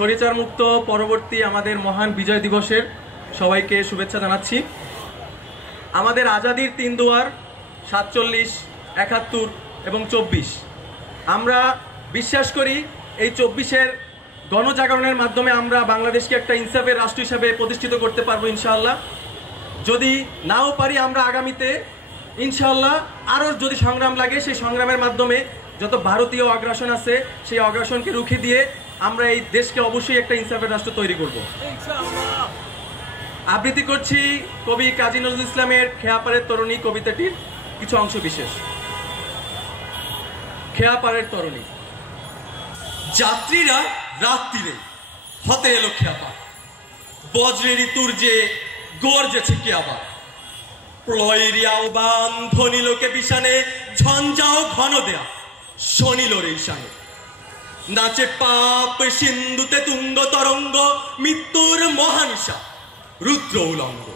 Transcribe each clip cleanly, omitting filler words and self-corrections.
স্বৈরাচার মুক্ত পরবর্তী আমাদের মহান বিজয় দিবসের সবাইকে শুভেচ্ছা জানাচ্ছি। আমাদের আজাদির 3 দুয়ার 47, 71 এবং 24, আমরা বিশ্বাস করি এই 24-এর গণজাগরণের মাধ্যমে আমরা বাংলাদেশকে একটা ইনসাফের রাষ্ট্র হিসাবে প্রতিষ্ঠিত করতে পারবো ইনশাআল্লাহ। যদি নাও পারি আমরা আগামীতে ইনশাআল্লাহ আরও যদি সংগ্রাম লাগে সেই সংগ্রামের মাধ্যমে যত ভারতীয় আগ্রাসন আছে সেই আগ্রাসনকে রুখে দিয়ে আমরা এই দেশকে অবশ্যই একটা ইনসাফের রাষ্ট্র তৈরি করব। আবৃত্তি করছি কবি কাজী নজরুল ইসলামের খেয়াপাড়ের তরুণী কবিতাটির কিছু অংশ বিশেষ। খেয়াপাড়ের তরুণী। যাত্রীরা রাত্রিরে হতে এলো খেয়াপাড়, বজ্রেরই তুর্যে গর্জেছে কেয়াবার। প্রলয়েরই আহ্বান ধ্বনি লোকে বিষানে, ঝঞ্ঝাও ঘন দেয়া শনিল রে ঈশানে। নাচে পাপ সিন্ধুতে তুঙ্গ তরঙ্গ, মৃত্যুর মহানিশা রুদ্র উলঙ্গ।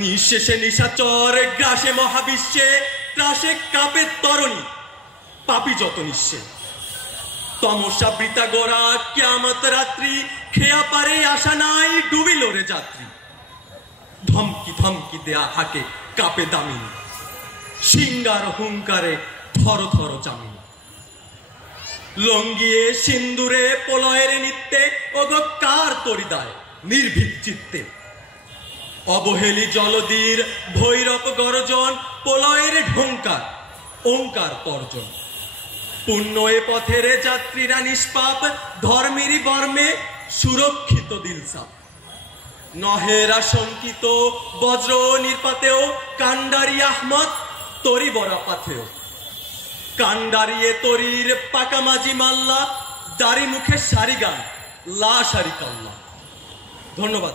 নিঃশেষে নিশাচর গ্রাসে মহাবিশ্বে, ত্রাসে কাপে তরণী পাপি যত নিঃশে। তমসা বৃতা গোরা কিয়ামত রাত্রি, খেয়া পারে আশা নাই ডুবিল রে যাত্রী। ধমকি ধমকি দেয়া হাকে কাপে দামিনী, সিঙ্গার হুঙ্কারে থর থর চামিনী। লঙ্গিয়ে সিন্দুরে প্রলয়ের নিত্যে, ওগো কার তরিদায় নির্ভীক চিত্তে। অবহেলি জলদীর ভৈরব গর্জন, প্রলয়ের ঢোঙ্কার ওঙ্কার তর্জন। পুণ্য এ পথের যাত্রীরা নিষ্পাপ, ধর্মেরই বর্মে সুরক্ষিত দিলসাপ। নহেরা শঙ্কিত বজ্র নির্পাতেও, কান্ডারি আহমদ তরি বরা পাথেও। কান্ডারিয়ে তরির পাকামাজি মাল্লা, দাড়ি মুখে সারি গান লা সারি কাল্লা। ধন্যবাদ।